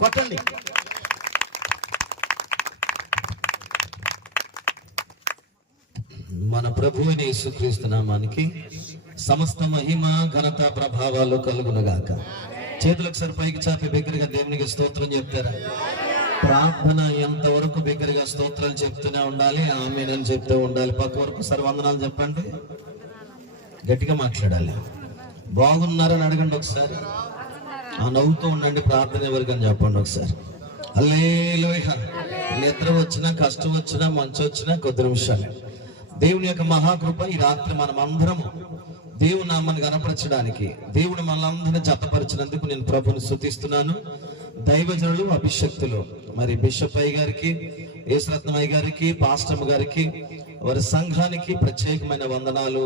కొట్టండి. మన ప్రభువైన యేసుక్రీస్తు నామానికి సమస్త మహిమ ఘనత ప్రభావాలు కలుగునుగాక. చేతులకు సరి పైకి చాపి బిగ్గరగా దేవునికి స్తోత్రం చెప్తారా? ప్రార్థన ఎంతవరకు బిగ్గరగా స్తోత్రాలు చెప్తూనే ఉండాలి, ఆమేన్ చెప్తూ ఉండాలి. పక్క వరకు సర్వందనాలు చెప్పండి, గట్టిగా మాట్లాడాలి. బాగున్నారని అడగండి ఒకసారి, నవ్వుతూ ఉండండి. ప్రార్థన ఎవరికని చెప్పండి ఒకసారి. హల్లెలూయా. నిద్ర వచ్చినా, కష్టం వచ్చినా, మంచి వచ్చినా కొద్ది నిమిషాలు. దేవుని యొక్క మహాకృప ఈ రాత్రి మనం అందరము దేవుని నామాన్ని కనపరచడానికి దేవుడు మనల్ని జతపరిచినందుకు నేను ప్రభుని స్తుతిస్తున్నాను. దైవజనులు, అభిషక్తులు, మరి బిషప్ అయ్య గారికి, యేసురత్నమయ్య గారికి, పాస్టమ్ గారికి, వారి సంఘానికి ప్రత్యేకమైన వందనాలు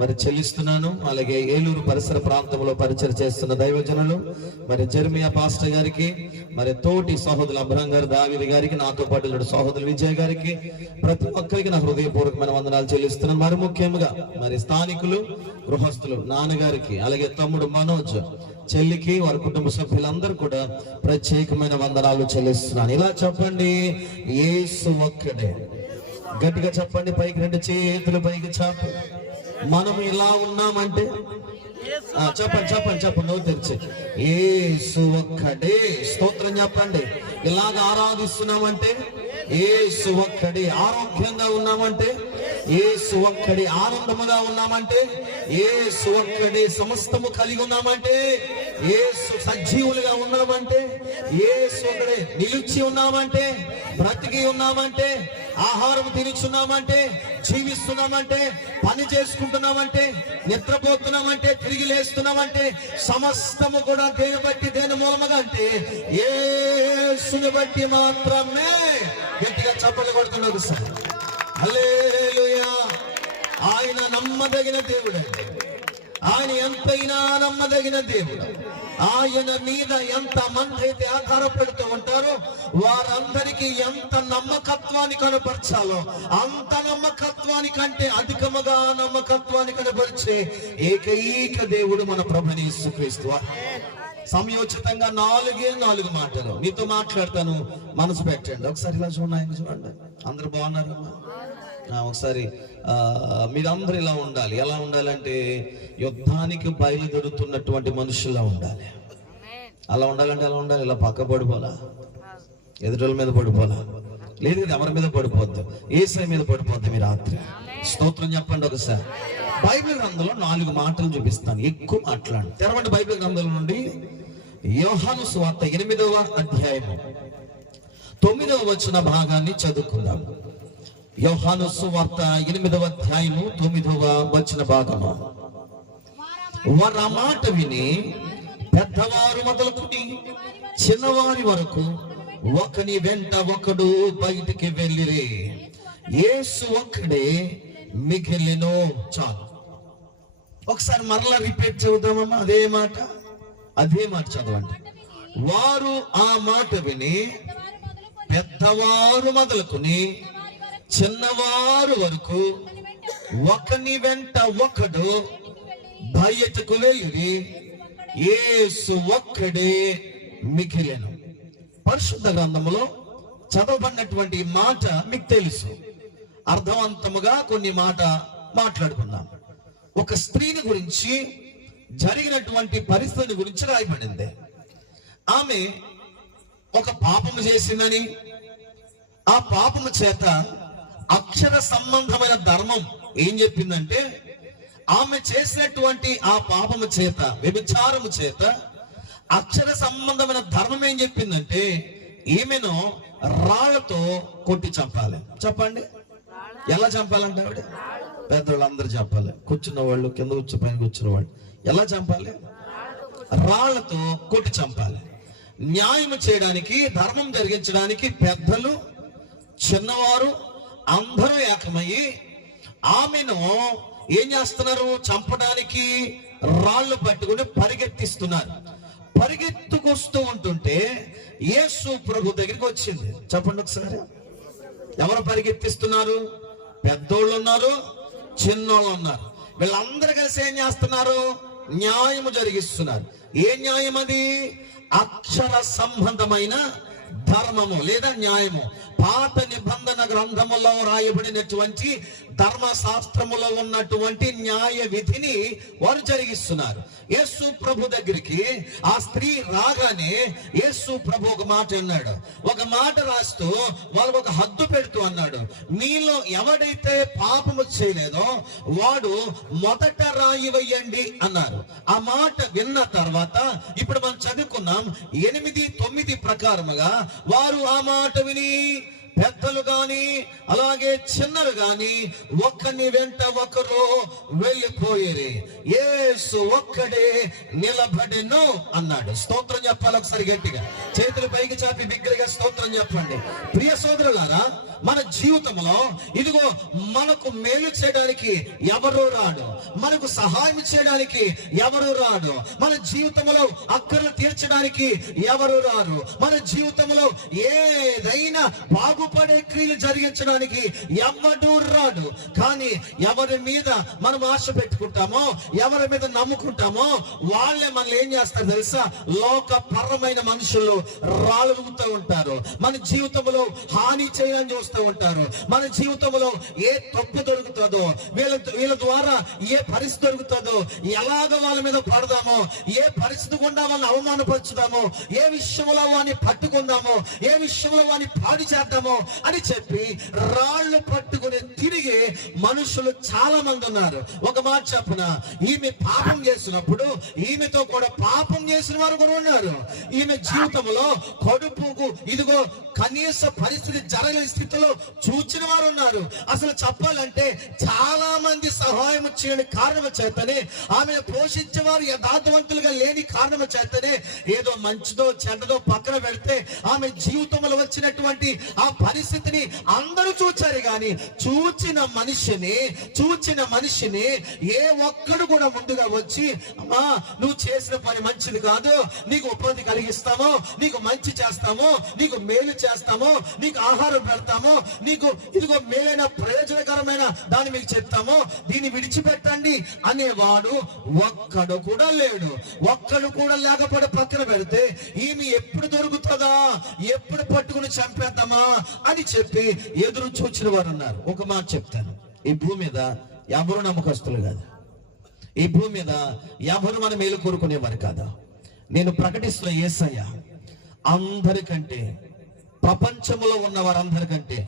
మరి చెల్లిస్తున్నాను. అలాగే ఏలూరు పరిసర ప్రాంతంలో పరిచయం చేస్తున్న దైవజనులు, మరి జెర్మియా పాస్టర్ గారికి, మరి తోటి సహోదరులు అబ్రహం గారు, దావీదు గారికి, నాతో పాటు సహోదరులు విజయ్ గారికి, ప్రతి ఒక్కరికి నా హృదయపూర్వకమైన వందనాలు చెల్లిస్తున్నాను. మరి ముఖ్యంగా మరి స్థానికులు, గృహస్థులు, నాన్నగారికి, అలాగే తమ్ముడు మనోజ్, చెల్లికి, వారి కుటుంబ సభ్యులందరూ కూడా ప్రత్యేకమైన వందనాలు చెల్లిస్తున్నాను. ఇలా చెప్పండి, యేసు ఒక్కడే. గట్టిగా చెప్పండి, పైకి రెండు చేతులు పైకి చాపి. మనం ఇలా ఉన్నామంటే చెప్పండి చెప్పండి చెప్పండి, నవ్వు తెరిచి యేసు ఒక్కడే. స్తోత్రం చెప్పండి. ఇలాగ ఆరాధిస్తున్నామంటే యేసు ఒక్కడే. ఆరోగ్యంగా ఉన్నామంటే యేసు ఒక్కడే. ఆనందముగా ఉన్నామంటే యేసు ఒక్కడే. సమస్తము కలిగి ఉన్నామంటే యేసు. సజీవులుగా ఉన్నామంటే యేసు ఒక్కడే. నిలిచి ఉన్నామంటే, బ్రతికి ఉన్నామంటే, ఆహారం తినుచున్నామంటే, జీవిస్తున్నామంటే, పని చేసుకుంటున్నామంటే, నిద్రపోతున్నామంటే, తిరిగి లేస్తున్నామంటే, సమస్తము కూడా దేని బట్టి, దేని మూలముగా అంటే యేసుని బట్టి మాత్రమే. గట్టిగా చప్పట్లు కొడుతున్నారు సార్. హల్లెలూయా. ఆయన నమ్మదగిన దేవుడు. ఆయన ఎంతైనా నమ్మదగిన దేవుడు. ఆయన మీద ఎంత మంది అయితే ఆధారపడుతూ ఉంటారో వారందరికీ ఎంత నమ్మకత్వాన్ని కనపరచాలో అంత నమ్మకత్వానికంటే అధికముగా నమ్మకత్వాన్ని కనపరిచే ఏకైక దేవుడు మన ప్రభువైన యేసుక్రీస్తు. సమయోచితంగా 4 మాటలు మీతో మాట్లాడతాను, మనసు పెట్టండి. ఒకసారి ఇలా చూడండి, చూడండి. అందరు బాగున్నారమ్మా? ఒకసారి మీరందరూ ఇలా ఉండాలి. ఎలా ఉండాలంటే యుద్ధానికి బయలుదేరుతున్నటువంటి మనుషుల్లా ఉండాలి. అలా ఉండాలంటే అలా ఉండాలి. ఇలా పక్క పడిపోలా, ఎదుటోళ్ళ మీద పడిపోలా, లేదు ఎవరి మీద పడిపోద్దు, యేసయ్య మీద పడిపోద్ది మీ రాత్రి. స్తోత్రం చెప్పండి ఒకసారి. బైబిల్ గ్రంథంలో 4 మాటలు చూపిస్తాను, ఎక్కువ మాట్లాడు. తెరవండి బైబిల్ గ్రంథం నుండి యోహాను సువార్త 8వ అధ్యాయము 9వ వచన భాగాన్ని చదువుకుందాం. యోహాను సువార్త 8వ అధ్యాయము 9వ వచన భాగము. వారు ఆ మాట విని పెద్దవారు మొదలుకుని చిన్నవారి వరకు ఒకని వెంట ఒకడు బయటికి వెళ్ళిరి. యేసు ఒక్కడే మిగిలినో. చాలు. ఒకసారి మరలా రిపీట్ చేద్దామమ్మా. అదే మాట చదవండి. వారు ఆ మాట విని పెద్దవారు మొదలుకుని చిన్నవారు వరకు ఒకని వెంట ఒకడు బయటకు వెళ్ళి యేసు ఒక్కడే మిగిలెను. పరిశుద్ధ గ్రంథములో చదవబడినటువంటి మాట మీకు తెలుసు. అర్థవంతముగా కొన్ని మాట్లాడుకుందాం. ఒక స్త్రీని గురించి జరిగినటువంటి పరిస్థితి గురించి రాయబడింది. ఆమె ఒక పాపము చేసిందని, ఆ పాపము చేత అక్షర సంబంధమైన ధర్మం ఏం చెప్పిందంటే, ఆమె చేసినటువంటి ఆ పాపము చేత, వ్యభిచారము చేత అక్షర సంబంధమైన ధర్మం ఏం చెప్పిందంటే ఈమెను రాళ్లతో కొట్టి చంపాలి. చెప్పండి, ఎలా చంపాలంటే ఆవిడ? పెద్దవాళ్ళందరూ చెప్పాలి, కూర్చున్న వాళ్ళు, కింద కూర్చో, పైన కూర్చున్న వాళ్ళు. ఎలా చంపాలి? రాళ్లతో కొట్టి చంపాలి. న్యాయం చేయడానికి, ధర్మం జరిగించడానికి పెద్దలు, చిన్నవారు అందరూ ఏకమయ్యి ఆమెను ఏం చేస్తున్నారు? చంపడానికి రాళ్ళు పట్టుకుని పరిగెత్తిస్తున్నారు. పరిగెత్తుకొస్తూ ఉంటుంటే యేసు ప్రభు దగ్గరికి వచ్చింది. చెప్పండి ఒకసారి. ఎవరు పరిగెత్తిస్తున్నారు? పెద్దోళ్ళు ఉన్నారు, చిన్నోళ్ళు ఉన్నారు. వీళ్ళందరూ కలిసి ఏం చేస్తున్నారు? న్యాయము జరిగిస్తున్నారు. ఏ న్యాయం అది? అక్షర సంబంధమైన ధర్మము లేదా న్యాయము. పాత నిబంధన గ్రంథములో రాయబడినటువంటి ధర్మశాస్త్రములో ఉన్నటువంటి న్యాయ విధిని వారు జరిగిస్తున్నారు. యేసు ప్రభు దగ్గరికి ఆ స్త్రీ రాగానే యేసు ప్రభు ఒక మాట అన్నాడు, ఒక మాట రాస్తూ వాళ్ళు ఒక హద్దు పెడుతూ అన్నాడు, మీలో ఎవడైతే పాపము చేయలేదో వాడు మొదట రాయి వేయండి అన్నారు. ఆ మాట విన్న తర్వాత ఇప్పుడు మనం చదువుకున్నాం 8:9 ప్రకారముగా వారు ఆ మాట విని పెద్దలు గాని అలాగే చిన్నలు గాని ఒక్కని వెంట ఒకరు వెళ్ళిపోయేరి, యేసు ఒక్కడే నిలబడెను అన్నాడు. స్తోత్రం చెప్పాలి ఒకసారి గట్టిగా, చేతులు పైకి చాపి బిగ్గరగా స్తోత్రం చెప్పండి. ప్రియ సోదరులారా, మన జీవితంలో ఇదిగో మనకు మేలు చేయడానికి ఎవరు రాడు, మనకు సహాయం చేయడానికి ఎవరు రాడు, మన జీవితంలో అక్కర్లు తీర్చడానికి ఎవరు రారు, మన జీవితంలో ఏదైనా బాగుపడే క్రియలు జరిగించడానికి ఎవడు రాడు. కానీ ఎవరి మీద మనం ఆశ పెట్టుకుంటామో, ఎవరి మీద నమ్ముకుంటామో వాళ్ళే మనల్ని ఏం చేస్తారు తెలుసా? లోకపరమైన మనుషులు రాలుగుతూ ఉంటారు. మన జీవితంలో హాని చేయాలని చూస్తూ ఉంటారు. మన జీవితంలో ఏ తప్పు దొరుకుతుందో, వీళ్ళ ద్వారా ఏ పరిస్థితి దొరుకుతుందో, ఎలాగ వాళ్ళ మీద పడదామో, ఏ పరిస్థితి గుండా వాళ్ళని అవమానపరుచుదామో, ఏ విషయంలో వాడిని పట్టుకుందామో, ఏ విషయంలో వాడిని పాడు చేద్దామో అని చెప్పి రాళ్లు పట్టుకుని తిరిగి మనుషులు చాలా మంది ఉన్నారు. ఒక మాట చెప్పున, ఈమె పాపం చేసినప్పుడు ఈమెతో కూడా పాపం చేసిన వారు కూడా ఉన్నారు. ఈమె జీవితంలో కడుపుకు ఇదిగో కనీస పరిస్థితి జరగని స్థితిలో చూచిన వారు ఉన్నారు. అసలు చెప్పాలంటే చాలా మంది సహాయం చేయని కారణం చేతనే, ఆమెను పోషించేవారు యథార్థవంతులుగా లేని కారణం చేతనే, ఏదో మంచిదో చెడ్డదో పక్కన పెడితే ఆమె జీవితంలో వచ్చినటువంటి ఆ పరిస్థితిని అందరూ చూచారు. కానీ చూచిన మనిషిని ఏ ఒక్కడు కూడా ముందుగా వచ్చి, అమ్మా నువ్వు చేసిన పని మంచిది కాదు, నీకు ఉపాధి కలిగిస్తామో, నీకు మంచి చేస్తామో, నీకు మేలు చేస్తామో, నీకు ఆహారం పెడతామో, నీకు ఇదిగో మేలైన ప్రయోజనకరమైన దాన్ని మీకు చెప్తామో, దీన్ని విడిచిపెట్టండి అనేవాడు ఒక్కడు కూడా లేడు. ఒక్కడు కూడా లేకపోతే పక్కన పెడితే ఈమె ఎప్పుడు దొరుకుతుందా, ఎప్పుడు పట్టుకుని చంపేద్దామా అని చెప్పి ఎదురు చూచిన వారు ఉన్నారు. ఒక మాట చెప్తాను, ఈ భూమి మీద ఎవరు నమ్మకస్తులు కాదు, ఈ భూమి మీద ఎవరు మన మేలు కోరుకునేవారు కాదు. నేను ప్రకటిస్తున్న యేసయ్య అందరికంటే, ప్రపంచంలో ఉన్న వారందరికంటే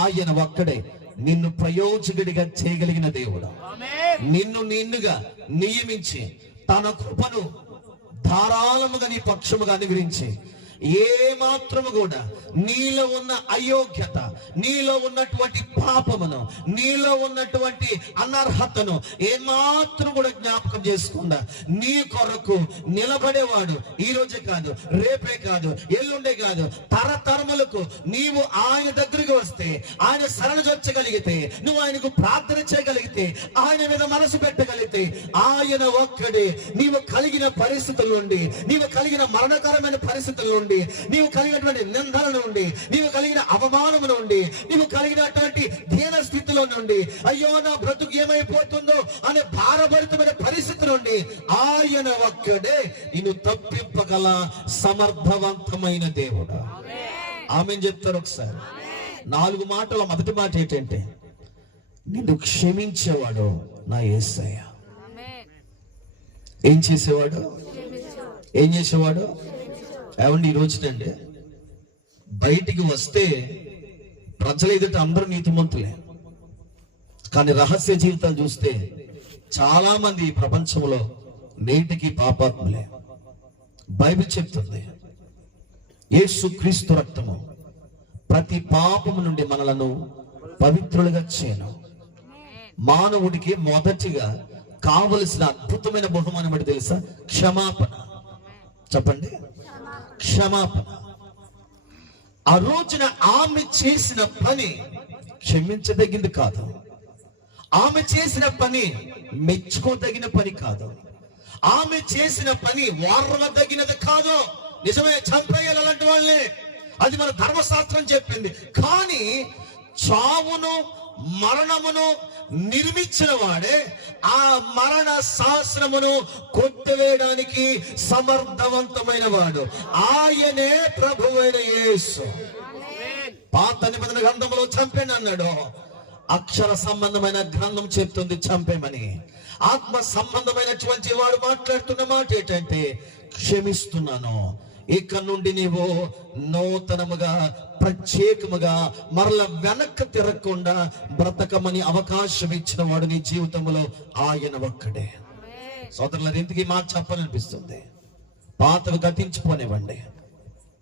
ఆయన ఒక్కడే నిన్ను ప్రయోజకుడిగా చేయగలిగిన దేవుడు. నిన్నుగా నియమించి తన కృపను ధారాళముగా నీ పక్షముగా అనుగ్రహించి ఏ మాత్రము కూడా నీలో ఉన్న అయోగ్యత, నీలో ఉన్నటువంటి పాపమును, నీలో ఉన్నటువంటి అనర్హతను ఏ మాత్రం కూడా జ్ఞాపకం చేసుకుండా నీ కొరకు నిలబడేవాడు ఈ రోజే కాదు, రేపే కాదు, ఎల్లుండే కాదు, తరతరములకు నీవు ఆయన దగ్గరికి వస్తే, ఆయన శరణజొచ్చగలిగితే, నువ్వు ఆయనకు ప్రార్థన చేయగలిగితే, ఆయన మీద మనసు పెట్టగలిగితే, ఆయన ఒక్కడే నీవు కలిగిన పరిస్థితుల నుండి, నీవు కలిగిన మరణకరమైన పరిస్థితుల నుండి, నీవు కలిగినటువంటి నిందల నుండి, నీవు కలిగిన అవమానము నుండి, నీవు కలిగినటువంటి దీన స్థితిలో నుండి, అయ్యో నా బ్రతుకు ఏమైపోతుందో అనే భారభరితమైన పరిస్థితి నుండి ఆయన ఒక్కడే నిన్ను తప్పింపగల సమర్థవంతమైన దేవుడు. ఆమేన్ చెప్తారు ఒకసారి. 4 మాటల మొదటి మాట ఏంటంటే, నిన్ను క్షమించేవాడు నా యేసయ్య. ఏం చేసేవాడు? ఏం చేసేవాడు? ఏమండి, ఈ రోజునండి బయటికి వస్తే ప్రజల ఎదుట అందరూ నీతిమంతులే, కానీ రహస్య జీవితాలు చూస్తే చాలా మంది ఈ ప్రపంచంలో నేటికి పాపాత్ములే. బైబిల్ చెప్తుంది, యేసుక్రీస్తు రక్తము ప్రతి పాపము నుండి మనలను పవిత్రులుగా చేయను. మానవుడికి మొదటిగా కావలసిన అద్భుతమైన బహుమానం ఏంటి తెలుసా? క్షమాపణ. చెప్పండి, క్షమాపణ. ఆ రోజున ఆమె చేసిన పని క్షమించదగింది కాదు, ఆమె చేసిన పని మెచ్చుకోదగిన పని కాదు, ఆమె చేసిన పని వారవదగినది కాదు. నిజమే, చంపేయాలి అలాంటి వాళ్ళని, అది మన ధర్మశాస్త్రం చెప్పింది. కానీ చావును మరణమును నిర్మించిన వాడే ఆ మరణ శాసనమును కొట్టివేయడానికి సమర్థవంతమైన వాడు. ఆయనే ప్రభువైన యేసు. పాత నిబంధన గ్రంథంలో చంపేని అన్నాడు. అక్షర సంబంధమైన గ్రంథం చెప్తుంది చంపేమని. ఆత్మ సంబంధమైనటువంటి వాడు మాట్లాడుతున్న మాట ఏంటంటే, క్షమిస్తున్నాను, ఇక నుండి నీవు నూతనముగా ప్రత్యేకముగా మరల వెనక్కి తిరగకుండా బ్రతకమని అవకాశం ఇచ్చిన వాడు నీ జీవితంలో ఆయన ఒక్కడే. సోదరులు, ఎందుకు ఈ మాట చెప్పాలనిపిస్తుంది? పాతవి గతించిపోనివ్వండి.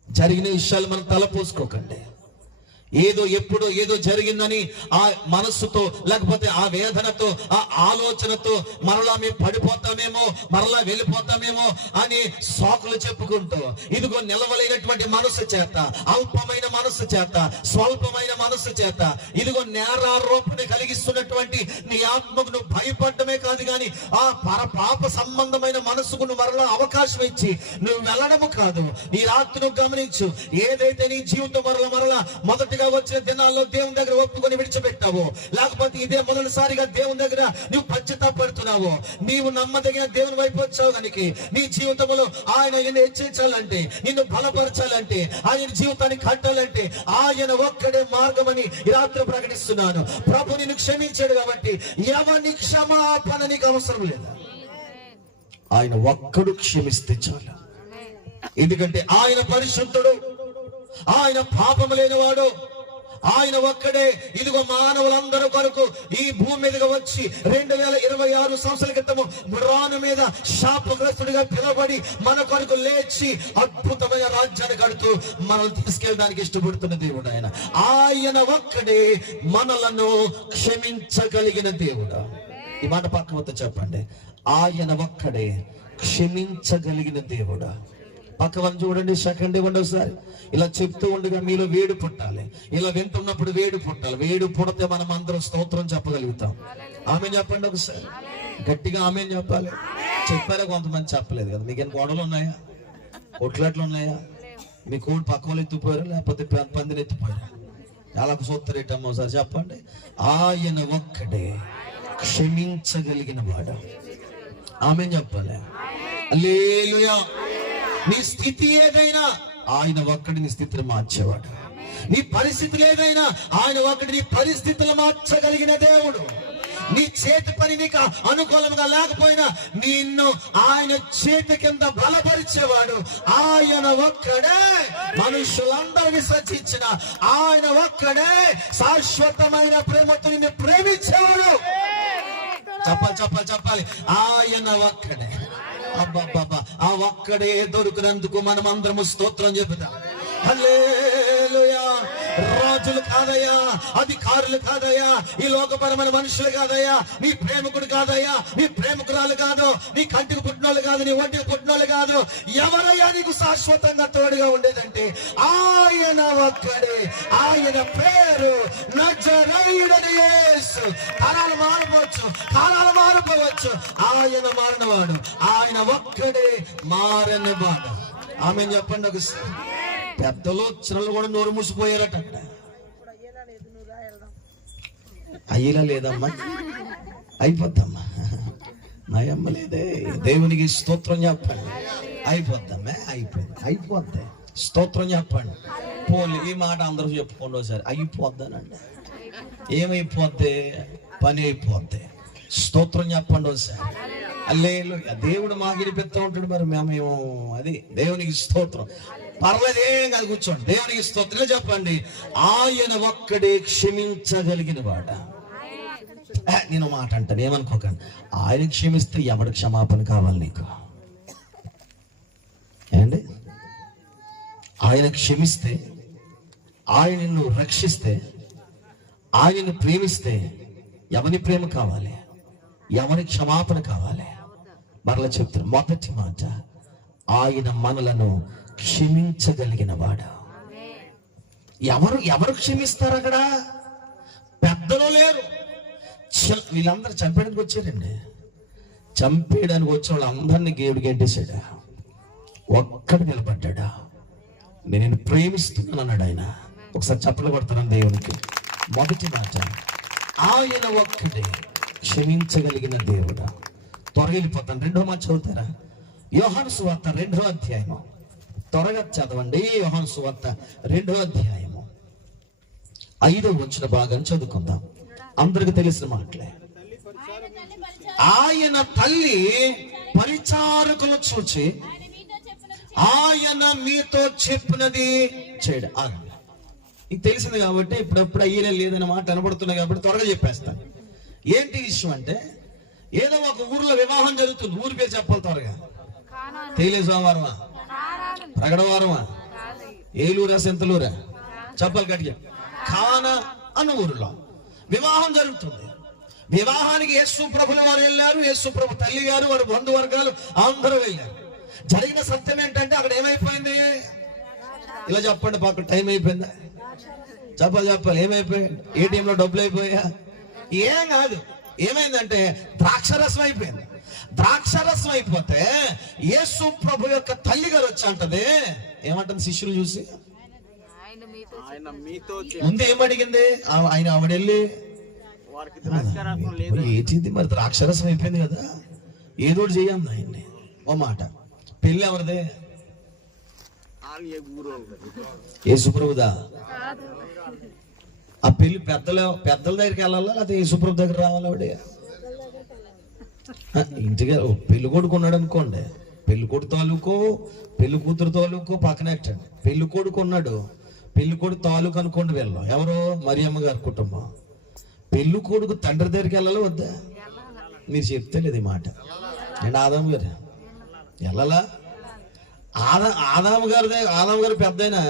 జరిగిన విషయాలు మనం తలపోసుకోకండి. ఏదో ఎప్పుడో ఏదో జరిగిందని ఆ మనస్సుతో, లేకపోతే ఆ వేదనతో, ఆ ఆలోచనతో మరలా మేము పడిపోతామేమో, మరలా వెళ్ళిపోతామేమో అని సాకులు చెప్పుకుంటూ, ఇదిగో నిలవలేనటువంటి మనస్సు చేత, అల్పమైన మనస్సు చేత, స్వల్పమైన మనస్సు చేత, ఇదిగో నేరారోపణ కలిగిస్తున్నటువంటి నీ ఆత్మకు నువ్వు భయపడమే కాదు, కానీ ఆ పాప సంబంధమైన మనస్సుకు నువ్వు మరలా అవకాశం ఇచ్చి నువ్వు వెళ్ళడము కాదు. ఈ రాత్రి నువ్వు గమనించు, ఏదైతే నీ జీవితం మరలా మొదటిగా వచ్చిన దినాల్లో దేవుని దగ్గర ఒప్పుకొని విడిచిపెట్టావో, లేకపోతే ఇదే మొదటిసారిగా దేవుని దగ్గర నువ్వు పశ్చాత్తాపడుతున్నావో, నీవు నమ్మదగిన దేవుని వైపు వచ్చావు కనుక నీ జీవితంలో ఆయన నిన్ను హెచ్చించాలంటే, నిన్ను బలపరచాలంటే, ఆయన జీవితాన్ని కట్టాలంటే ఆయన ఒక్కడే మార్గమని ఈ రాత్రి ప్రకటిస్తున్నాను. ప్రభు నిన్ను క్షమించాడు కాబట్టి ఎవరి క్షమాపణ నీకు అవసరం లేదు. ఆయన ఒక్కడు క్షమిస్తే చాలు. ఎందుకంటే ఆయన పరిశుద్ధుడు, ఆయన పాపము లేనివాడు, ఆయన ఒక్కడే. ఇదిగో మానవులందరూ కొరకు ఈ భూమి మీదగా వచ్చి 2026 సంవత్సరాల క్రితము రాను మీద శాపగ్రస్తుడిగా పిలబడి మన కొరకు లేచి అద్భుతమైన రాజ్యాన్ని కడుతూ మనల్ని తీసుకెళ్ళడానికి ఇష్టపడుతున్న దేవుడు ఆయన. ఆయన ఒక్కడే మనలను క్షమించగలిగిన దేవుడు. ఈ మాట పక్క వద్ద చెప్పండి, ఆయన ఒక్కడే క్షమించగలిగిన దేవుడు. పక్కవని చూడండి, సెకండ్ ఇవ్వండి ఒకసారి. ఇలా చెప్తూ ఉండగా మీలో వేడి పుట్టాలి. ఇలా వింటున్నప్పుడు వేడి పుట్టాలి. వేడి పుడితే మనం అందరం స్తోత్రం చెప్పగలుగుతాం. ఆమె చెప్పండి ఒకసారి గట్టిగా, ఆమె చెప్పాలి. చెప్పారా? కొంతమంది చెప్పలేదు కదా. మీకేం గొడవలు ఉన్నాయా? కొట్లాట్లు ఉన్నాయా? మీ కోడి పక్క వాళ్ళు ఎత్తిపోయారా, లేకపోతే పందిని ఎత్తిపోయారా? ఎలా సూత్తరేటమ్మో ఒకసారి చెప్పండి. ఆయన ఒక్కడే క్షమించగలిగిన వాడు. ఆమె చెప్పాలి. హల్లెలూయా. నీ స్థితి ఏదైనా ఆయన ఒక్కడి నీ స్థితిని మార్చేవాడు. నీ పరిస్థితులు ఏదైనా ఆయన ఒక్కడి నీ పరిస్థితులు మార్చగలిగిన దేవుడు. నీ చేతి పని నీకు అనుకూలంగా లేకపోయినా నిన్ను ఆయన చేతి కింద బలపరిచేవాడు ఆయన ఒక్కడే. మనుషులందరూ విసర్జించిన ఆయన ఒక్కడే శాశ్వతమైన ప్రేమతో నిన్ను ప్రేమించేవాడు. చెప్పాలి. ఆయన ఒక్కడే. అబ్బబ్బబ్బా, ఆ ఒక్కడే దొరికినందుకు మనం అందరము స్తోత్రం చెబుతాం. హల్లెలూయా. రాజులు కాదయ్యా, అధికారులు కాదయ్యా, ఈ లోకపరమైన మనుషులు కాదయ్యా, నీ ప్రేమికుడు కాదయ్యా, నీ ప్రేమికురాలు కాదు, నీ కంటికి పుట్టినోళ్ళు కాదు, నీ ఒంటికి పుట్టినోళ్ళు కాదు. ఎవరయ్యా నీకు శాశ్వతంగా తోడుగా ఉండేదంటే ఆయన ఒక్కడే. ఆయన పేరు నజరేయుడైన యేసు. తరాలు మారిపోవచ్చు, కాలాలు మారిపోవచ్చు, ఆయన మారినవాడు. ఆయన ఒక్కడే మారనివాడు. ఆమె చెప్పండి ఒకసారి. పెద్దలు చిన్నలు కూడా నోరు మూసిపోయారట. అయ్యేలా లేదమ్మా, అయిపోద్దమ్మా. నాయమ్మ లేదే. దేవునికి స్తోత్రం చెప్పండి. అయిపోద్దమ్మా, అయిపోద్ది. స్తోత్రం చెప్పండి. పోలీ ఈ మాట అందరూ చెప్పుకోండి ఒకసారి. అయిపోద్దనండి. ఏమైపోద్ది? పని అయిపోద్ది. స్తోత్రం చెప్పండి ఒకసారి. హల్లెలూయా. దేవుడు మాకు వినిపిస్తూ ఉంటాడు. మరి మేము అది దేవునికి స్తోత్రం. పర్లేదు, ఏం కాదు, కూర్చోండి. దేవునికి స్తోత్రం చెప్పండి. ఆయన ఒక్కడే క్షమించగలిగిన వాడ. నేను మాట అంటాను, ఏమనుకోకండి. ఆయన క్షమిస్తే ఎవడి క్షమాపణ కావాలి నీకు? ఏండి? ఆయన క్షమిస్తే, ఆయన నిన్ను రక్షిస్తే, ఆయనను ప్రేమిస్తే ఎవరి ప్రేమ కావాలి? ఎవరి క్షమాపణ కావాలి? మరలా చెప్తారు. మొదటి మాట, ఆయన మనలను క్షమించగలిగిన వాడు. ఎవరు క్షమిస్తారు? అక్కడ పెద్దలు లేరు. వీళ్ళందరూ చంపేయడానికి వచ్చారండి. చంపేయడానికి వచ్చిన వాళ్ళందరినీ దేవుడు గెంటేశాడా? ఒక్కడు నిలబడ్డా. నేను నిన్ను ప్రేమిస్తున్నాను అన్నాడు ఆయన. ఒకసారి చప్పట్లు కొడతాను దేవునికి. మొదటి మాట, ఆయన ఒక్కడే క్షమించగలిగిన దేవుడు. త్వరగా వెళ్ళిపోతాను, 2వ మాట చదువుతారా? యోహాను సువార్త 2వ అధ్యాయము, త్వరగా చదవండి. యోహాను సువార్త 2వ అధ్యాయము 5వ వచన భాగం చదువుకుందాం. అందరికి తెలిసిన మాటలే. ఆయన తల్లి పరిచారకులు చూచి ఆయన మీతో చెప్పినది చేయడు. నీకు తెలిసింది కాబట్టి ఇప్పుడప్పుడు అయ్యేలా లేదన్న మాట కనబడుతున్నాయి కాబట్టి త్వరగా చెప్పేస్తాను. ఏంటి విషయం అంటే, ఏదో ఒక ఊర్లో వివాహం జరుగుతుంది. ఊరి పేరు చెప్పాలి త్వరగా. తేలే సోమవారమా, ప్రగడవారమా, ఏలూరా, సెంతలూరా? చెప్పాలి గట్టిగా. కానా అన్న ఊరిలో వివాహం జరుగుతుంది. వివాహానికి యేసు ప్రభుల వారు వెళ్ళారు, యేసు ప్రభు తల్లి గారు, వారి బంధువర్గాలు అందరూ వెళ్ళారు. జరిగిన సత్యం ఏంటంటే అక్కడ ఏమైపోయింది? ఇలా చెప్పండి, పక్క టైం అయిపోయిందా? చెప్పాలి ఏమైపోయింది? ఏటీఎంలో డబ్బులు అయిపోయా? ఏం కాదు. ఏమైందంటే ద్రాక్షరసం అయిపోయింది. ద్రాక్షరసం అయిపోతే యేసు ప్రభు యొక్క తల్లి గారు వచ్చి అంటది, ఏమంటుంది శిష్యులు చూసి? ముందు ఏమడిగింది? ఆవిడెళ్ళి ఏంటిది మరి, ద్రాక్షరసం అయిపోయింది కదా, ఏదో చేయండి ఆయన్ని. ఓ మాట, పెళ్ళి ఎవరిదే? యేసుప్రభుదా? ఆ పెళ్లి పెద్దల దగ్గరికి వెళ్ళాలా లేకపోతే యేసుప్రభు దగ్గర రావాలా? ఆవిడ ఇంటికి పెళ్లి కొడుకు ఉన్నాడు అనుకోండి, పెళ్లి కొడుకు తాలూకో పెళ్లి కూతురు తాలూకో పక్కన ఎట్టండి. పెళ్లి కొడుకు ఉన్నాడు, పెళ్లి కొడుకు తాలూకు అనుకోండి. వీళ్ళు ఎవరు? మరియమ్మ గారి కుటుంబం. పెళ్లి కొడుకు తండ్రి దగ్గరికి వెళ్ళాలా వద్దా? మీరు చెప్తే లేదు ఈ మాట. నేను ఆదాము గారు వెళ్ళాలా? ఆదాము గారు పెద్దయినా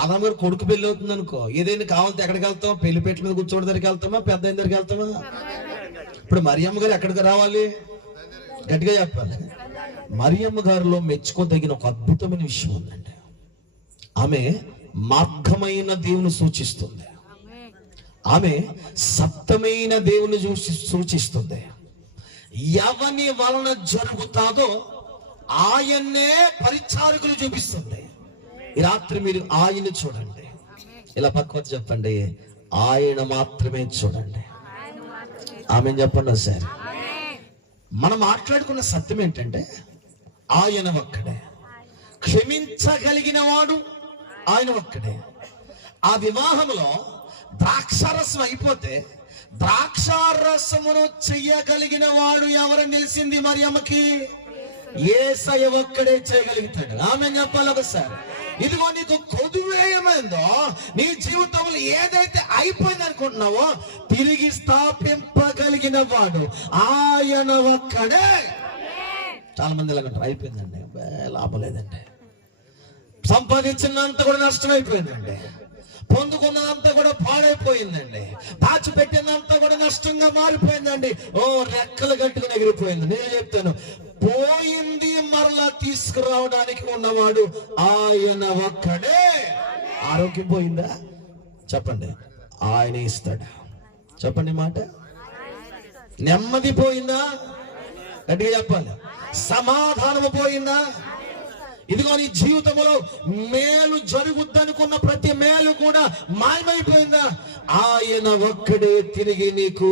ఆదాము గారు కొడుకు పెళ్లి అవుతుంది అనుకో, ఏదైనా కావాలంటే ఎక్కడికి వెళ్తాం? పెళ్లి పెట్ట మీద కూర్చోడి దగ్గరికి వెళ్తామా, పెద్ద అయిన దగ్గరికి వెళ్తామా? ఇప్పుడు మరియమ్మ గారు ఎక్కడికి రావాలి? గట్టిగా చెప్పాలి. మరియమ్మ గారిలో మెచ్చుకోదగిన ఒక అద్భుతమైన విషయం ఉందండి. ఆమె మార్గమైన దేవుని సూచిస్తుంది. ఆమె సత్యమైన దేవుని సూచిస్తుంది. ఎవని వలన జరుగుతాదో ఆయన్నే పరిచారకులు చూపిస్తుంది. ఈ రాత్రి మీరు ఆయన్ని చూడండి. ఇలా పక్కన చెప్పండి, ఆయన మాత్రమే చూడండి. ఆమె చెప్పండి సార్. మనం మాట్లాడుకున్న సత్యం ఏంటంటే, ఆయన ఒక్కడే క్షమించగలిగిన వాడు, ఆయన ఒక్కడే. ఆ వివాహంలో ద్రాక్షారసం అయిపోతే ద్రాక్షారసమును చెయ్యగలిగిన వాడు ఎవరని తెలిసింది మరియమ్మకి? యేసయ్య ఒక్కడే చేయగలుగుతాడు. ఆమె చెప్పాలి ఒకసారి. ఇదిగో నీకు కొదువేయమైందో, నీ జీవితంలో ఏదైతే అయిపోయింది అనుకుంటున్నావో తిరిగి స్థాపింపగలిగిన వాడు ఆయన ఒక్కడే. చాలా మంది ఇలాగంటారు, అయిపోయిందండి, లాభం లేదండి, సంపాదించినంత కూడా నష్టం అయిపోయిందండి, పొందుకున్నదంతా కూడా పాడైపోయిందండి, దాచిపెట్టినంతా కూడా నష్టంగా మారిపోయిందండి, ఓ రెక్కలు కట్టుకుని ఎగిరిపోయింది. నేను చెప్తాను, పోయింది మరలా తీసుకురావడానికి ఉన్నవాడు ఆయన ఒక్కడే. ఆరోగ్యం పోయిందా? చెప్పండి, ఆయన ఇస్తాడు. చెప్పండి మాట. నెమ్మది పోయిందా? గట్టిగా చెప్పాలి. సమాధానము పోయిందా? ఇదిగో నీ జీవితంలో మేలు జరుగుద్దనుకున్న ప్రతి మేలు కూడా మాయమైపోయిందా? ఆయన ఒక్కడే తిరిగి నీకు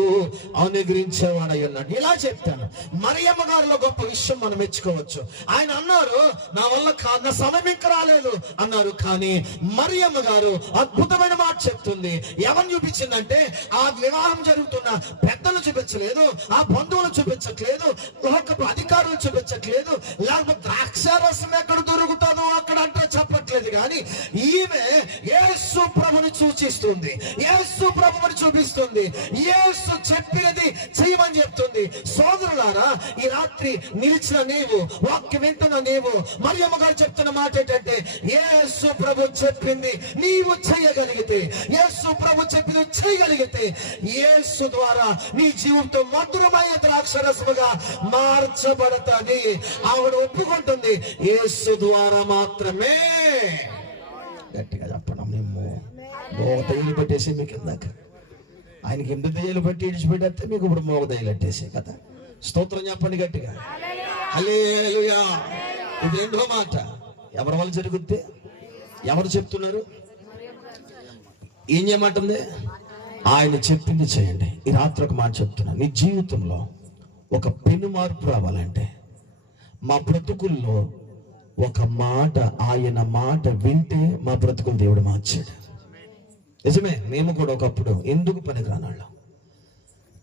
అనుగ్రహించేవాడై ఉన్నాడు. ఇలా చెప్తాను, మరియమ్మ గారిలో గొప్ప విషయం మనం మెచ్చుకోవచ్చు. ఆయన అన్నారు, నా వల్ల నా సమయం ఇంకా రాలేదు అన్నారు. కానీ మరియమ్మ గారు అద్భుతమైన మాట చెప్తుంది. ఎవరిని చూపించిందంటే, ఆ వివాహం జరుగుతున్న పెద్దలు చూపించలేదు, ఆ బంధువులు చూపించట్లేదు, లోకపు అధికారులు చూపించట్లేదు, లేకపోతే ద్రాక్షారసం ఎక్కడ దొరుకుతాదో అక్కడ అంటే చెప్పట్లేదు. కానీ ఈమె యేసు ప్రభుని సూచిస్తుంది, యేసు ప్రభుని చూపిస్తుంది, యేసు చెప్పినది చేయమని చెప్తుంది. సోదరులారా, ఈ రాత్రి నిలిచిన నీవు, వాక్యం వింటున్న నీవు, మరియమ్మ గారు చెప్తున్న మాట ఏంటంటే, యేసు ప్రభు చెప్పింది నీవు చేయగలిగితే, యేసు ప్రభు చెప్పింది చేయగలిగితే, యేసు ద్వారా నీ జీవితం మధురమైన ద్రాక్షరసముగా మార్చబడతాది. ఆవిడ ఒప్పుకుంటుంది, యేసు ద్వారా మాత్రమే. గట్టిగా చెప్పండి. మేము మోగదయ్యలు పెట్టేసి మీకు ఇందాక ఆయనకి 8 దయ్యాలు పట్టి ఇడిచిపెట్టేస్తే మీకు ఇప్పుడు మోగదయ్యలు పెట్టేసే కదా. స్తోత్రం చెప్పండి గట్టిగా. హల్లెలూయా. ఇది 2వ మాట. ఎవరి వల్ల జరుగుద్ది? ఎవరు చెప్తున్నారు? ఏం చేయమంటుంది? ఆయన చెప్పింది చేయండి. ఈ రాత్రి ఒక మాట చెప్తున్నా, నీ జీవితంలో ఒక పెను మార్పు రావాలంటే మా బ్రతుకుల్లో ఒక మాట, ఆయన మాట వింటే మా బ్రతుకులు దేవుడు మార్చాడు. నిజమే, మేము కూడా ఒకప్పుడు ఎందుకు పనికిరానాళ్ళం.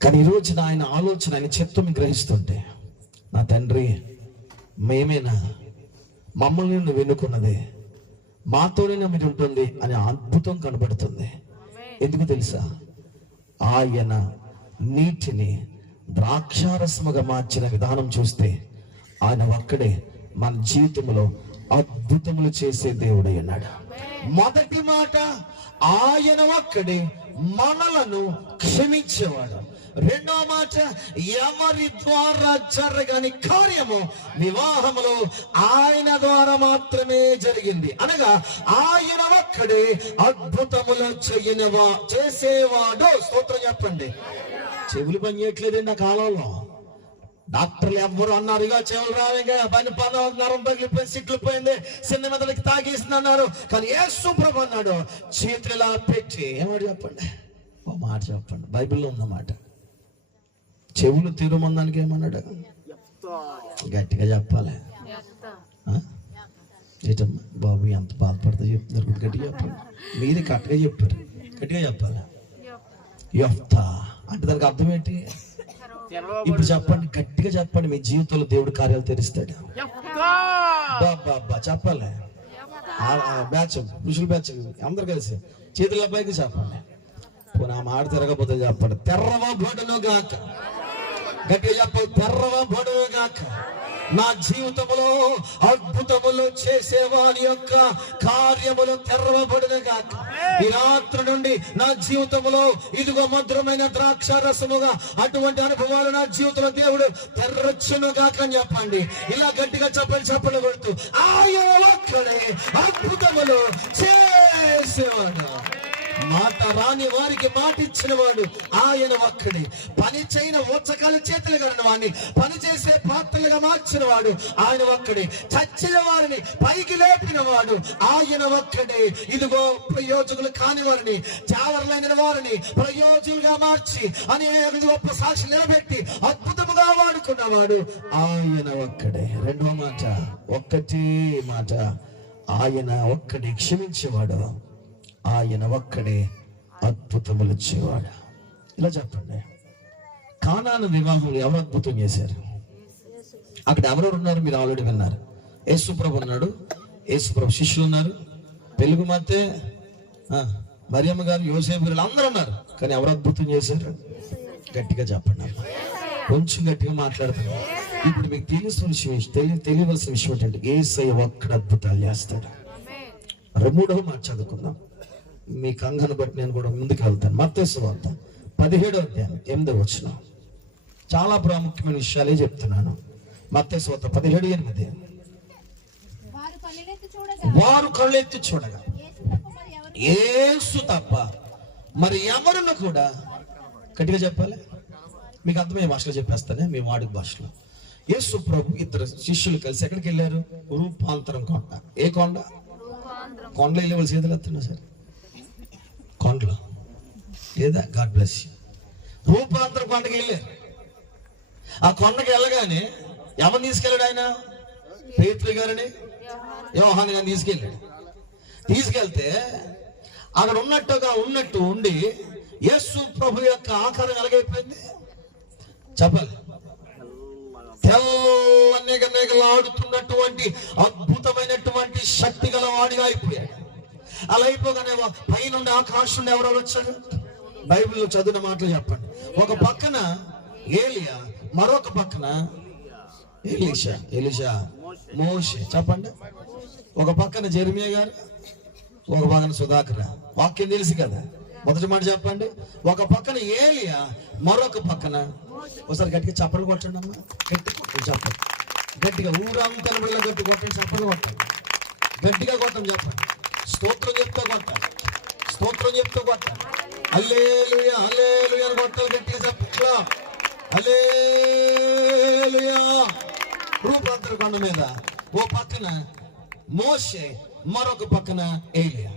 కానీ ఈరోజు ఆయన ఆలోచన, ఆయన చిత్తం గ్రహిస్తుంటే, నా తండ్రి మేమేనా, మమ్మల్ని నువ్వు ఎన్నుకున్నది, మాతోనే మీరు ఉంటుంది అనే అద్భుతం కనబడుతుంది. ఎందుకు తెలుసా? ఆయన నీటిని ద్రాక్షారసముగా మార్చిన విధానం చూస్తే ఆయన ఒక్కడే మన జీవితంలో అద్భుతములు చేసే దేవుడై ఉన్నాడు. మొదటి మాట, ఆయన ఒక్కడే మనలను క్షమించేవాడు. రెండో మాట, ఎవరి ద్వారా జరగని కార్యము వివాహములో ఆయన ద్వారా మాత్రమే జరిగింది. అనగా ఆయన ఒక్కడే అద్భుతములు చేసేవాడు. స్తోత్రం చెప్పండి. చెవులు పని చేయట్లేదండి ఆ కాలంలో. డాక్టర్లు ఎవ్వరు అన్నారు, ఇక చెవులు రావేగా, పని నరం తగిలిపోయింది, సిట్లు పోయింది, చిన్న మెదలకి తాగేసింది అన్నారు. కానీ యేసు ప్రభు అన్నాడు, చేతులు ఇలా పెట్టి, ఏమాడు చెప్పండి, ఓ మాట చెప్పండి, బైబిల్లో ఉన్నమాట. చెవులు తీరుమందానికి ఏమన్నాడు? గట్టిగా చెప్పాలి. ఏటమ్మా బాబు, ఎంత బాధపడతా చెప్తున్నారు, గట్టిగా చెప్పండి. మీరే కరెక్ట్గా చెప్పారు, గట్టిగా చెప్పాలి. యెఫ్తా అంటే దానికి అర్థం ఏంటి? ఇప్పుడు చెప్పండి, గట్టిగా చెప్పండి. మీ జీవితంలో దేవుడు కార్యాలు తెరుస్తాడు. బాబా చెప్పాలి. బ్యాచ్, పురుషుల బ్యాచ్ అందరు కలిసి చేతుల పైకి చెప్పండి. పోనీ ఆ మాట తిరగకపోతే చెప్పండి, తెరవబడును గాక. గట్టిగా చెప్పాలి, తెరవబడును గాక. నా జీవితంలో అద్భుతములు చేసేవాని యొక్క కార్యములు తెరవబడును గాక. ఈ రాత్రి నుండి నా జీవితంలో ఇదిగో మధురమైన ద్రాక్ష రసముగా అటువంటి అనుభవాలు నా జీవితంలో దేవుడు తెరచును గాక అని చెప్పండి. ఇలా గట్టిగా చెప్పండి, చెప్పలు కొడుతూ, ఆయన ఒక్కడే అద్భుతములు చేసేవాడు. మాట రాని వారికి మాట ఇచ్చిన వాడు ఆయన ఒక్కడే. పని చేయని ఉచ్చకాలు చేతులు కలిగిన వాడిని పని చేసే పాత్రలుగా మార్చిన వాడు ఆయన ఒక్కడే. చచ్చిన వారిని పైకి లేపిన వాడు ఆయన ఒక్కడే. ఇదిగో ప్రయోజకులు కాని వారిని, చావరులైన వారిని ప్రయోజకులుగా మార్చి అనేక గొప్ప సాక్షి నిలబెట్టి అద్భుతముగా వాడుకున్నవాడు ఆయన ఒక్కడే. రెండవ మాట, ఒక్కటే మాట, ఆయన ఒక్కడే క్షమించేవాడు, ఆయన ఒక్కడే అద్భుతములు ఇచ్చేవాడు. ఇలా చెప్పండి, కానాను వివాహం ఎవరు అద్భుతం చేశారు? అక్కడ ఎవరెవరు ఉన్నారు మీరు ఆల్రెడీ విన్నారు. యేసుప్రభు ఉన్నాడు, యేసుప్రభు శిష్యులు ఉన్నారు, పెళ్లి మాతే మరియమ్మ గారు, యోసేపు గారు అందరూ ఉన్నారు. కానీ ఎవరు అద్భుతం చేశారు? గట్టిగా చెప్పండి, కొంచెం గట్టిగా మాట్లాడుతున్నారు. ఇప్పుడు మీకు తెలియవలసిన విషయం ఏంటంటే, యేసయ్య ఒక్కడ అద్భుతాలు చేస్తాడు. మూడవ మాట చదువుకుందాం. మీ కంగను బట్టి నేను కూడా ముందుకు వెళ్తాను. మత్తయి సువార్త 17వ అధ్యాయం 8వ వచనం. చాలా ప్రాముఖ్యమైన విషయాలే చెప్తున్నాను. మత్తయి సువార్త 17:8. వారు కళ్ళెత్తి చూడగా యేసు తప్ప మరి ఎవరును కూడా, గట్టిగా చెప్పాలి, మీకు అర్థమయ్యే భాషలో చెప్పేస్తానే, మీ వాడుక భాషలో. యేసు ప్రభు ఇద్దరు శిష్యులు కలిసి ఎక్కడికి వెళ్ళారు? రూపాంతరం కొండ. ఏ కొండ? కొండలో వెళ్ళే వాళ్ళు చేతులు ఎత్తున్నా సరే, కొండలో లేదా, గాడ్ బ్లెస్ యూ. రూపాంతరం కొండకి వెళ్ళారు. ఆ కొండకి వెళ్ళగానే ఎవరిని తీసుకెళ్ళాడు ఆయన? పేతురు గారిని, యోహాను గారిని తీసుకెళ్ళాడు. తీసుకెళ్తే అక్కడ ఉన్నట్టు ఉండి యేసు ప్రభు యొక్క ఆకారం ఎలాగైపోయింది చెప్పాలి? తెల్లనిగలాడుతున్నటువంటి అద్భుతమైనటువంటి శక్తి గల వాడిగా అయిపోయాడు. అలా అయిపోగానే పైన ఆకాశం నుండి ఎవరెవరు వచ్చారు? బైబిల్లో చదివిన మాటలు చెప్పండి. ఒక పక్కన ఏలియా, మరొక పక్కన ఎలీషా, మోషే. చెప్పండి. ఒక పక్కన జెర్మియా గారు, ఒక పక్కన సుధాకర్. వాక్యం తెలుసు కదా, మొదటి మాట చెప్పండి. ఒక పక్కన ఏలియా, మరొక పక్కన, ఒకసారి గట్టిగా చప్పలు కొట్టండి అమ్మా, గట్టి కొట్టండి చెప్పండి, గట్టిగా ఊరంతా గట్టి కొట్టండి, చప్పలు కొట్టండి, గట్టిగా కొట్టండి చెప్పండి. స్తోత్రం చెప్తా కొట్టాలి, స్తోత్రం చెప్తా కొట్టాలి. హల్లెలూయా హల్లెలూయా అని కొట్టాలి, గట్టిగా చెప్పట్లా. హల్లెలూయా. రూపాంతర కొండ మీద ఓ పక్కన మోషే, మరొక పక్కన ఏలియా.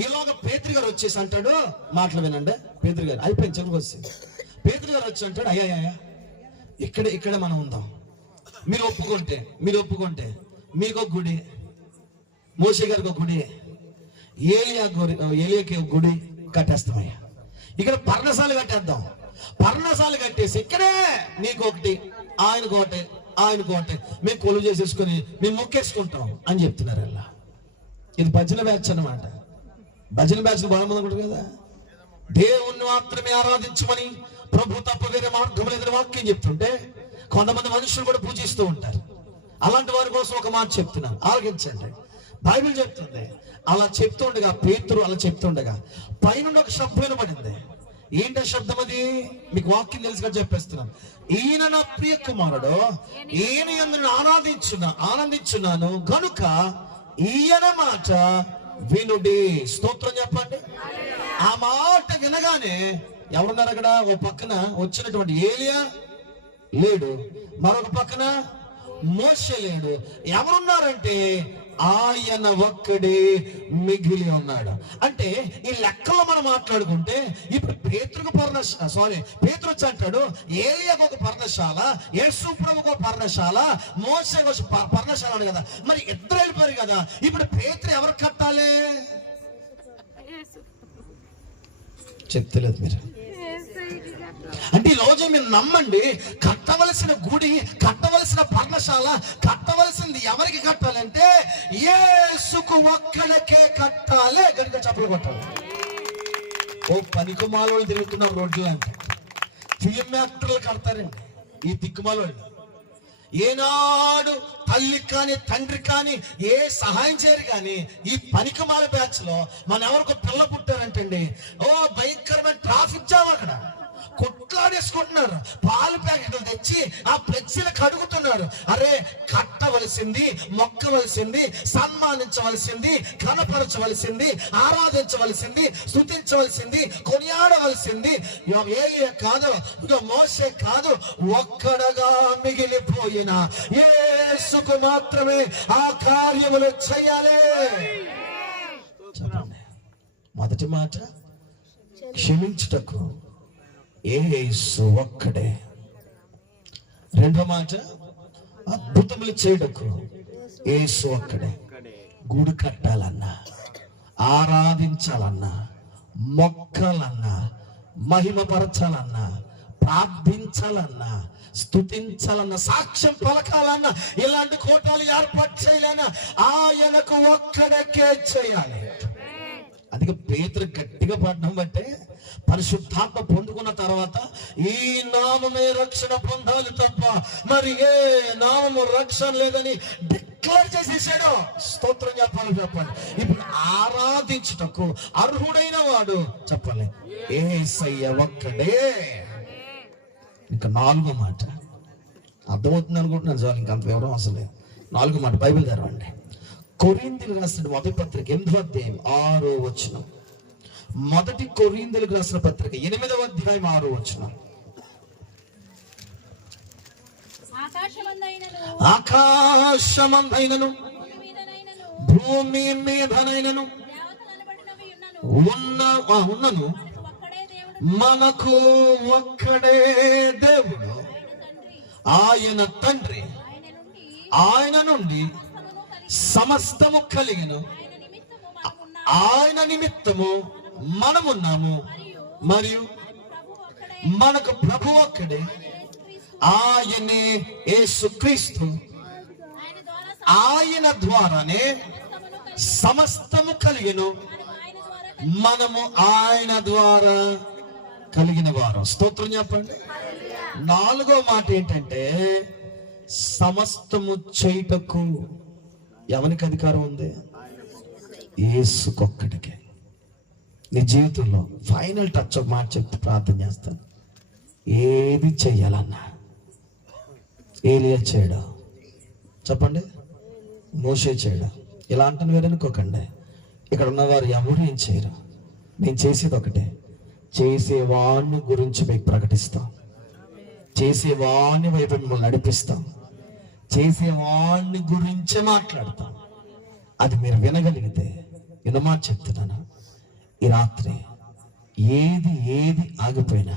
ఈలోగా పేతురు గారు వచ్చేసి అంటాడు, మాటలు వినండి. పేతురు గారు అయిపోయింది, చివరికి వచ్చి పేతురు గారు వచ్చి అంటాడు, అయ్యా ఇక్కడే మనం ఉందాం. మీరు ఒప్పుకుంటే మీకు ఒక గుడి, మోషే గారికి ఒక గుడి, ఏలియాకి ఒక గుడి కట్టేస్తామయ్యా. ఇక్కడ పర్ణశాల కట్టేద్దాం. పర్ణశాల కట్టేసి ఇక్కడే నీకు ఒకటి, ఆయనకు ఒకటి మేము కొలువు చేసేసుకుని మేము మొక్కేసుకుంటాం అని చెప్తున్నారు. అలా ఇది భజన బ్యాచ్ అన్నమాట. భజన బ్యాచ్ బాగా ఉంటుంది కదా. దేవుణ్ణి మాత్రమే ఆరాధించమని ప్రభు తప్ప వేరే మార్గం లేదని వాక్యం చెప్తుంటే కొంతమంది మనుషులు కూడా పూజిస్తూ ఉంటారు. అలాంటి వారి కోసం ఒక మాట చెప్తున్నాను, ఆలోచించండి. బైబిల్ చెప్తుంది, అలా చెప్తుండగా పేతురు అలా చెప్తుండగా పైన ఒక శబ్దం వినబడింది. ఏంటో శబ్దం అది? మీకు వాక్యం తెలుసుగా చెప్పేస్తున్నాను. ఈయన నా ప్రియ కుమారుడు, ఈయన యందు ఆనందించున్నాను గనుక ఈయన మాట వినుడి. స్తోత్రం చెప్పండి. ఆ మాట వినగానే ఎవరున్నారు అక్కడ? ఓ పక్కన వచ్చినటువంటి ఏలియా లేడు, మరొక పక్కన మోషే లేడు. ఎవరున్నారంటే ఆయన ఒక్కడే మిగిలి ఉన్నాడు. అంటే ఈ లెక్కలో మనం మాట్లాడుకుంటే ఇప్పుడు పేతురు వచ్చి అంటాడు, ఏలియాకు ఒక పర్ణశాల, యేసు ప్రభువుకు ఒక పర్ణశాల, మోషేకు ఒక పర్ణశాల ఉంది కదా. మరి ఇద్దరు వెళ్ళిపోయారు కదా. ఇప్పుడు పేతురు ఎవరు కట్టాలి? చెప్తలేదు మీరు. అంటే ఈ రోజు మీరు నమ్మండి, కట్టవలసిన గుడి, కట్టవలసిన పర్ణశాల, కట్టవలసింది ఎవరికి కట్టాలంటే యేసుకు ఒక్కడికే కట్టాలి. గనుక చప్పలు కొట్టాలి. ఓ పనికిమాలోళ్ళు తిరుగుతున్నారు రోడ్లు అంటే ఫిలిం యాక్టర్లు కడతారండి. ఈ దిక్కుమాలోళ్ళు ఏనాడు తల్లి కానీ తండ్రి కానీ ఏ సహాయం చేయరు. కానీ ఈ పనికిమాల బ్యాచ్ లో మన ఎవరికి పిల్ల పుట్టారంటండి, ఓ భయంకరమైన ట్రాఫిక్ జామ్, అక్కడ కొట్లాడేసుకుంటున్నారు. పాలు ప్యాకెట్లు తెచ్చి ఆ ఫ్లెక్సీలు కడుగుతున్నారు. అరే, కట్టవలసింది, మొక్కవలసింది, సన్మానించవలసింది, కనపరచవలసింది, ఆరాధించవలసింది, స్తుతించవలసింది, కొనియాడవలసింది ఏలియా కాదు, ఇక మోషే కాదు, ఒక్కడగా మిగిలిపోయిన యేసుకు మాత్రమే ఆ కార్యములు చేయాలి. మొదటి మాట క్షమించుటకు యేసు ఒక్కడే. రెండో మాట అద్భుతములు చేయుటకు యేసు ఒక్కడే. గుడి కట్టాలన్నా, ఆరాధించాలన్నా, మొక్కాలన్నా, మహిమపరచాలన్నా, ప్రార్థించాలన్నా, స్తుతించాలన్నా, సాక్ష్యం పలకాలన్నా, ఇలాంటి కోటాలు ఏర్పాటు చేయాలన్నా ఆయనకు ఒక్కడికే చేయాలి. అందుకే పేతురు గట్టిగా పడడం బట్టే పరిశుద్ధాత్మ పొందుకున్న తర్వాత ఈ నామమే రక్షణ పొందాలి తప్ప మరి ఏ నామము రక్షణ లేదని డిక్లేర్ చేసేసాడు. స్తోత్రం చెప్పండి. ఇప్పుడు ఆరాధించుటకు అర్హుడైన వాడు చెప్పాలి యేసయ్య ఒక్కడే. ఇంకా నాలుగో మాట అర్థమవుతుంది అనుకుంటున్నాను చాలు, ఇంకంత వివరం అసలు లేదు. నాలుగో మాట బైబిల్ తెరవండి. కొరింథీయులకు రాసిన మొదటి పత్రిక 8వ అధ్యాయం 6వ వచనం. మొదటి కొరింథీయులకు రాసిన పత్రిక 8వ అధ్యాయం 6వ వచనం. ఆకాశమందైనను భూమి మీదనైనను ఉన్నను మనకు ఒక్కడే దేవుడు, ఆయన తండ్రి, ఆయన నుండి సమస్తము కలిగిన, ఆయన నిమిత్తము మనమున్నాము, మరియు మనకు ప్రభు ఒక్కడే, ఆయనే యేసుక్రీస్తు. ఆయన ద్వారానే సమస్తము కలిగిన, మనము ఆయన ద్వారా కలిగిన వారు. స్తోత్రం చెప్పండి. నాలుగో మాట ఏంటంటే సమస్తము చేయుటకు ఎవరికి అధికారం ఉంది? యేసుకొక్కడికే. నీ జీవితంలో ఫైనల్ టచ్ ఒక మాట చెప్తే ప్రార్థన చేస్తాను. ఏది చెయ్యాలన్నా ఏలియా చేయడా? చెప్పండి. మోషే చేయడా? ఇలా అంటాను వేరే అనుకోకండి. ఇక్కడ ఉన్నవారు ఎవరు ఏం చేయరు. నేను చేసేది ఒకటే, చేసేవాడిని గురించి మీకు ప్రకటిస్తాం, చేసేవాడిని వైపు మిమ్మల్ని నడిపిస్తాం, చేసేవాడిని గురించే మాట్లాడతాం. అది మీరు వినగలిగితే, మాట చెప్తున్నాను, ఈ రాత్రి ఏది ఆగిపోయినా,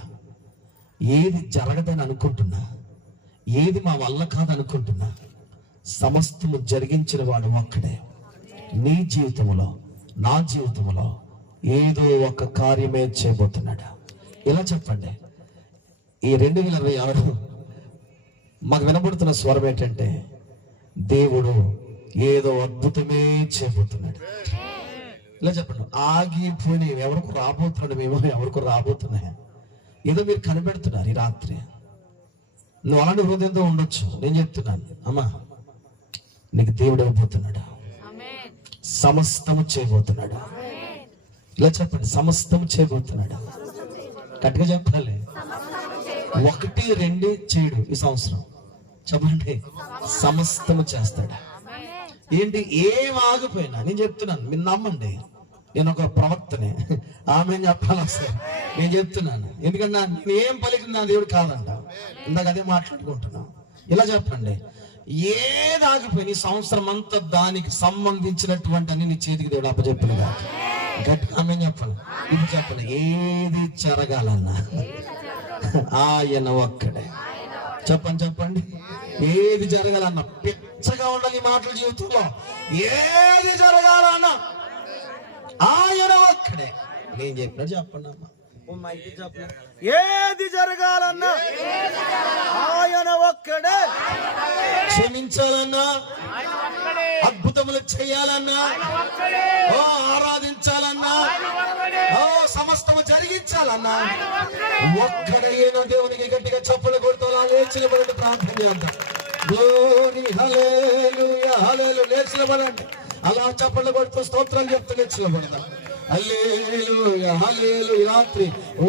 ఏది జరగదని అనుకుంటున్నా, ఏది మా వల్ల కాదనుకుంటున్నా, సమస్తము జరిగించిన వాడు ఒక్కడే. నీ జీవితంలో, నా జీవితంలో ఏదో ఒక కార్యమే చేయబోతున్నాడు. ఇలా చెప్పండి, ఈ 2026 మాకు వినబడుతున్న స్వరం ఏంటంటే, దేవుడు ఏదో అద్భుతమే చేయబోతున్నాడు. ఇలా చెప్పండి, ఆగిపోయి ఎవరికి రాబోతున్నాడు, మేము ఎవరికి రాబోతున్నాయి, ఏదో మీరు కనిపెడుతున్నారు. ఈ రాత్రి నువ్వు అలాంటి హృదయంతో ఉండొచ్చు. నేను చెప్తున్నాను, అమ్మా, నీకు దేవుడు ఇవ్వబోతున్నాడు, సమస్తము చేయబోతున్నాడు. ఇలా చెప్పండి, సమస్తము చేయబోతున్నాడు. గట్టిగా చెప్పాలి. 1, 2 చేయడు ఈ సంవత్సరం. చెప్పండి, సమస్తము చేస్తాడు. ఏంటి, ఏం ఆగిపోయినా నేను చెప్తున్నాను, మీరు నమ్మండి. నేను ఒక ప్రవక్తనే, ఆమె చెప్పాలి అసలు. నేను చెప్తున్నాను, ఎందుకంటే నేను ఏం పలికిన దేవుడు కాదంట. ఇందాక అదే మాట్లాడుకుంటున్నాను. ఇలా చెప్పండి, ఏది ఆగిపోయిన ఈ సంవత్సరం అంతా దానికి సంబంధించినటువంటి అన్ని నీ చేతికి దేవుడు అప్పచెప్పినగా. గట్టి ఆమె చెప్పాలి. ఇది చెప్పండి, ఏది జరగాలన్నా ఆయన ఒక్కడే. చెప్పండి, ఏది జరగాలన్నా, పిచ్చగా ఉండాలి ఈ మాటల జీవితంలో. ఏది జరగాలన్నా ఆయన ఒక్కడే. నేను చెప్పినట్టు చెప్పండి అమ్మా. ఏది జరగాలన్నా ఆయన ఒక్కడే. క్షమించాలన్నా, అద్భుతములు చేయాలన్నా, ఆరాధించాలన్నా, సమస్తము జరిగించాలన్నా ఒక్కడైనా దేవునికి గట్టిగా చప్పలు కొడుతూ లేచినబడండి, ప్రార్థన చేద్దాం. గ్లోరీ హల్లెలూయా హల్లెలూయా. లేచినబడండి, అలా చప్పలు కొడుతూ స్తోత్రం చెప్తూ లేచినబడతాం. హల్లెలూయా హల్లెలూయా. రాత్రి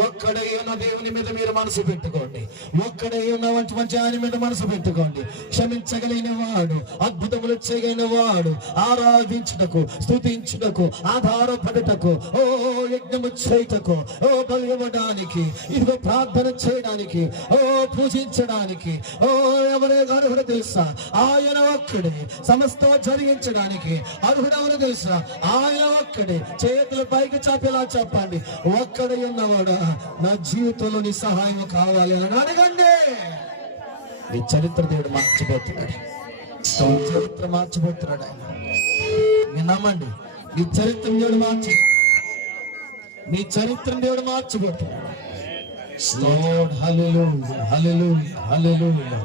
ఒక్కడై ఉన్న దేవుని మీద మీరు మనసు పెట్టుకోండి. ఒక్కడై ఉన్న మంచి ఆయన మీద మనసు పెట్టుకోండి. క్షమించగలిగిన వాడు, అద్భుతములు చేయగలిగిన వాడు, ఆరాధించుటకు, స్తుతించుటకు, ఆధారపడుటకు, ఓ యజ్ఞము చేయుటకు, ఓ బలి ఇవ్వడానికి, ఇదిగో ప్రార్థన చేయడానికి, ఓ పూజించడానికి, ఓ ఎవరే అర్హుడు తెలుసా? ఆయన ఒక్కడే. సమస్తం జరిగించడానికి అర్హుడెవరు తెలుసా? ఆయన ఒక్కడే. చేతులు పైకి చాపేలా చెప్పండి, ఒక్కడే ఉన్నవాడు నా జీవితంలో నీ సహాయం కావాలి అని అడగండి. నీ చరిత్ర దేవుడు మార్చిపోతున్నాడు. చరిత్ర మార్చిపోతున్నాడు ఆయన. మీరు నమ్మండి, నీ చరిత్ర దేవుడు నీ చరిత్ర దేవుడు మార్చిపోతున్నాడు. హల్లెలూయా హల్లెలూయా.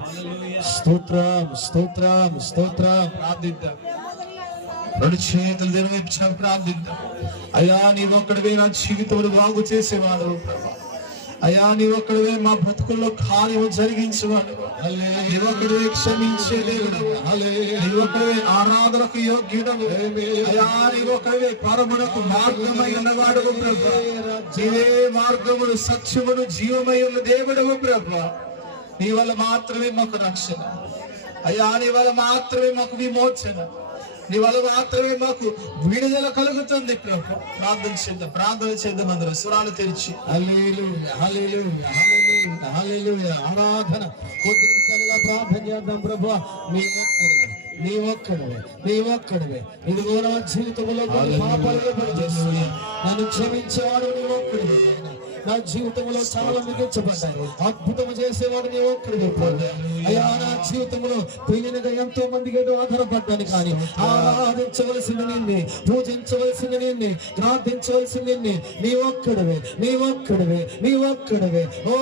స్తోత్రం స్తోత్రం స్తోత్రం. ప్రార్థిద్దాం, 2 చేతులు దేవుని వైపు ప్రార్థిద్దాం. అయ్యా, నీవు ఒక్కడివే నా జీవితంలో బాగు చేసేవాడు. అయ్యా, నీవు ఒక్కడివే మా బ్రతుకుల్లో కార్యము జరిగించేవాడు. నీవు ఒక్కడివే క్షమించే దేవుడు. నీవు ఒక్కడివే ఆరాధనకు యోగ్యుడవు. అయ్యా, నీవు ఒక్కడివే పరమునకు మార్గమై ఉన్నవాడు ప్రభు. జీవే మార్గమును సత్యమును జీవమై ఉన్న దేవుడవు ప్రభు. నీ వల్ల మాత్రమే మాకు రక్షణ. అయ్యా, నీ వల్ల మాత్రమే మాకు విమోచన. నీ వల్ల మాత్రమే మాకు విడుదల కలుగుతుంది ప్రభు. ప్రార్థన చేద్దాం అందరూ స్వరాలు తెరిచి. హల్లెలూయా హల్లెలూయా హల్లెలూయా హల్లెలూయా. ఆరాధన కొద్ది నిమిషాలుగా ప్రార్థన చేద్దాం ప్రభు. నీ ఒక్కడివే ఇదిగో నా జీవితంలో పాపాలు పడిచేస్తున్నాయి. నన్ను క్షమించేవాడు నీ ఒక్కడివే. నా జీవితంలో చాలా మిగిల్చబడ్డాయి. అద్భుతము చేసేవాడు నీ ఒక్కడివే. అయ్యా, నా జీవితంలో పెళ్లినగా ఎంతో మందికి ఏదో ఆధారపడ్డాను, కానీ ఆరాధించవలసింది నిన్నే, పూజించవలసింది నిన్నే, ప్రార్థించవలసింది నిన్నే. నీ ఒక్కడివే. ఓ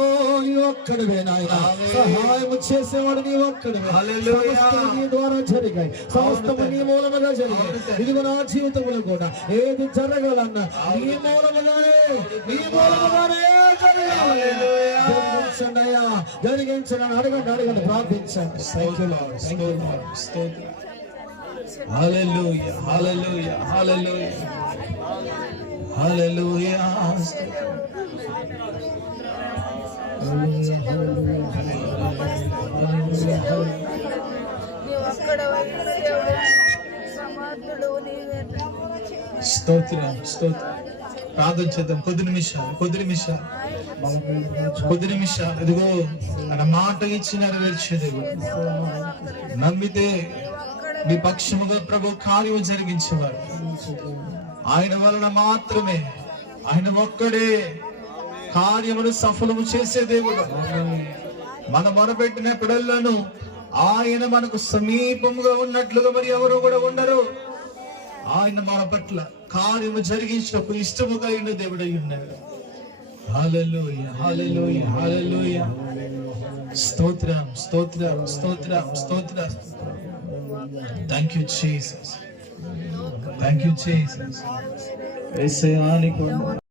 నీ ఒక్కడివే నాయన. సహాయం చేసేవాడు నీ ఒక్కడివే. నీ ద్వారా జరిగాయి, సమస్తము నీ మూలముగా జరిగాయి. ఇదిగో నా జీవితంలో కూడా ఏది జరగాలన్నా నీ మూలముగానే జరిగించండి. అడగండి, ప్రార్థించండి. హల్లెలూయా హల్లెలూయా హల్లెలూయా హల్లెలూయా. స్తోత్రం స్తోత్రం. ప్రార్థన చేద్దాం కొద్ది నిమిషాలు. ఇదిగో ఆయన మాట ఇచ్చి నెరవేర్చేది. నమ్మితే నీ పక్షముగా ప్రభు కార్యం జరిగించేవాడు. ఆయన వలన మాత్రమే ఆయన ఒక్కడే కార్యమును సఫలము చేసే దేవుడు. మన మొరపెట్టినప్పుడల్లాను ఆయన మనకు సమీపముగా ఉన్నట్లుగా మరి ఎవరు కూడా ఉండరు. ఆయన మన పట్ల కార్యము జరిగించినప్పుడు ఇష్టముగా ఉన్న దేవుడు అయి ఉన్నాడు. హల్లెలూయా, హల్లెలూయా, హల్లెలూయా. స్తోత్రం, స్తోత్రం, స్తోత్రం, స్తోత్రం. Thank you Jesus, thank you Jesus. యేసయ్యా నీకు